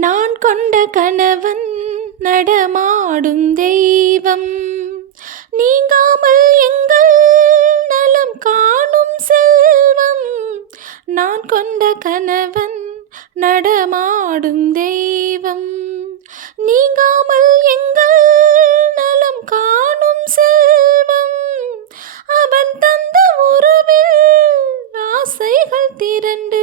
நான் கொண்ட கணவன் நடமாடும் தெய்வம், நீங்காமல் எங்கள் நலம் காணும் செல்வம். நான் கொண்ட கணவன் நடமாடும் தெய்வம், நீங்காமல் எங்கள் நலம் காணும் செல்வம். அவன் தந்த உறவில் ஆசைகள் திரண்டு